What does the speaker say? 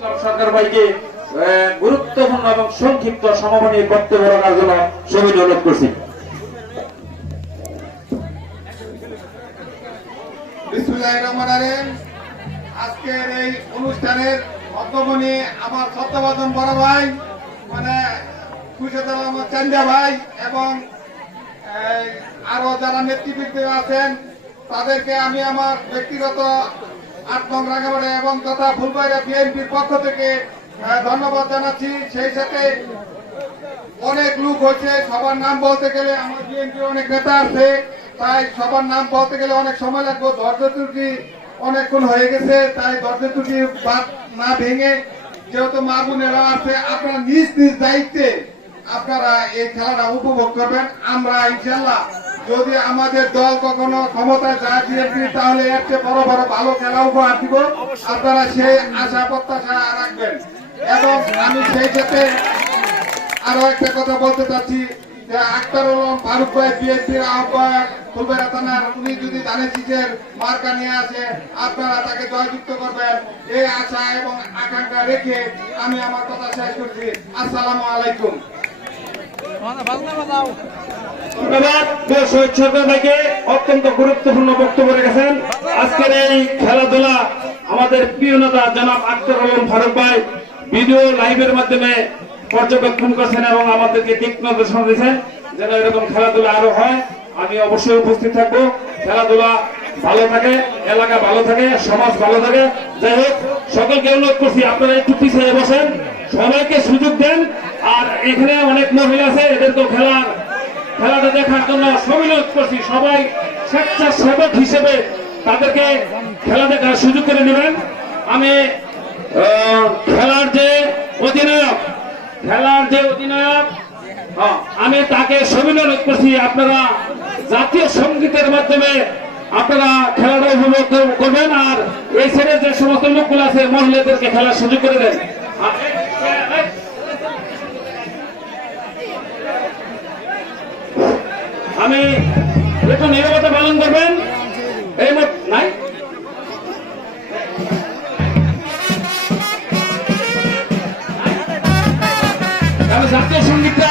সরকার ভাইকে গুরুত্বপূর্ণ এবং সংক্ষিপ্ত সমাপনী বক্তব্য রাখার জন্য সবাই অনুরোধ করছি। বিসমিল্লাহির রহমানির রহিম। আজকের এই অনুষ্ঠানের অধ্যক্ষণী আমার শ্রদ্ধাভাজন বড় ভাই মানে খুরশেদ আহমদ চান্দা ভাই এবং আরো যারা নেতৃবৃন্দ আছেন তাদেরকে আমি আমার ব্যক্তিগত ৮ নং রাঙ্গামাটি এবং তথা ফুলবাড়িয়া বিএনপির পক্ষ থেকে ধন্যবাদ জানাচ্ছি। সেই সাথে অনেক লোক হয়েছে, সবার নাম বলতে গেলে আমার বিএনপির অনেক নেতা আছে, তাই সবার নাম বলতে গেলে অনেক সময় লাগবে। ধৈর্য ত্রুটি অনেকক্ষণ হয়ে গেছে, তাই ধৈর্য ত্রুটি বাদ না ভেঙে যেহেতু মা বোনেরা আছে আপনারা নিজ নিজ দায়িত্বে আপনারা এই খেলাটা উপভোগ করবেন। আমরা ইনশাল্লাহ যদি আমাদের দল কখনো ক্ষমতায় যায় বিএনপি তাহলে এর চেয়ে বড় বড় ভালো খেলা উপহার দিব, আপনারা সেই আশা প্রত্যাশা রাখবেন। এবং আমি সেই সাথে আরো একটা কথা বলতে চাচ্ছি যে আখতারুল আলম ফারুক ভাই বিএনপির আহ্বায়ক ফুলবাড়িয়া থানার, উনি যদি ধানের শীষের মার্কা নিয়ে আসে আপনারা তাকে জয়যুক্ত করবেন এই আশা এবং আকাঙ্ক্ষা রেখে আমি আমার কথা শেষ করছি। আসসালামু আলাইকুম। ধন্যবাদ শহীদ সরকার ভাইকে, অত্যন্ত গুরুত্বপূর্ণ বক্তব্য রেখেছেন। আজকের এই খেলাধুলা আমাদের প্রিয় নেতা জনাব আখতারুল আলম ফারুক ভাই ভিডিও লাইভের মাধ্যমে পর্যবেক্ষণ করছেন এবং আমাদেরকে দিক নির্দেশনা দিয়েছেন যেন এরকম খেলাধুলা আরো হয়। আমি অবশ্যই উপস্থিত থাকবো। খেলাধুলা ভালো থাকে, এলাকা ভালো থাকে, সমাজ ভালো থাকে। যাই হোক, সকলকে অনুরোধ করছি আপনারা একটু পিছিয়ে বসেন, সবাইকে সুযোগ দেন। আর এখানে অনেক মহিলা আছে, এদেরকে খেলাটা দেখার জন্য অনুরোধ করছি। সবাই স্বেচ্ছাসেবক হিসেবে তাদেরকে খেলা দেখার সুযোগ করে নেবেন। আমি খেলার যে অধিনায়ক আমি তাকে অনুরোধ করছি আপনারা জাতীয় সঙ্গীতের মাধ্যমে আপনারা খেলাটা উপভোগ করবেন। আর এই ছেড়ে যে সমস্ত লোকগুলো আছে মহিলাদেরকে খেলার সুযোগ করে দেন। আমি একটু নীরবতা পালন করবেন। এই নাই জাতীয় সঙ্গীতটা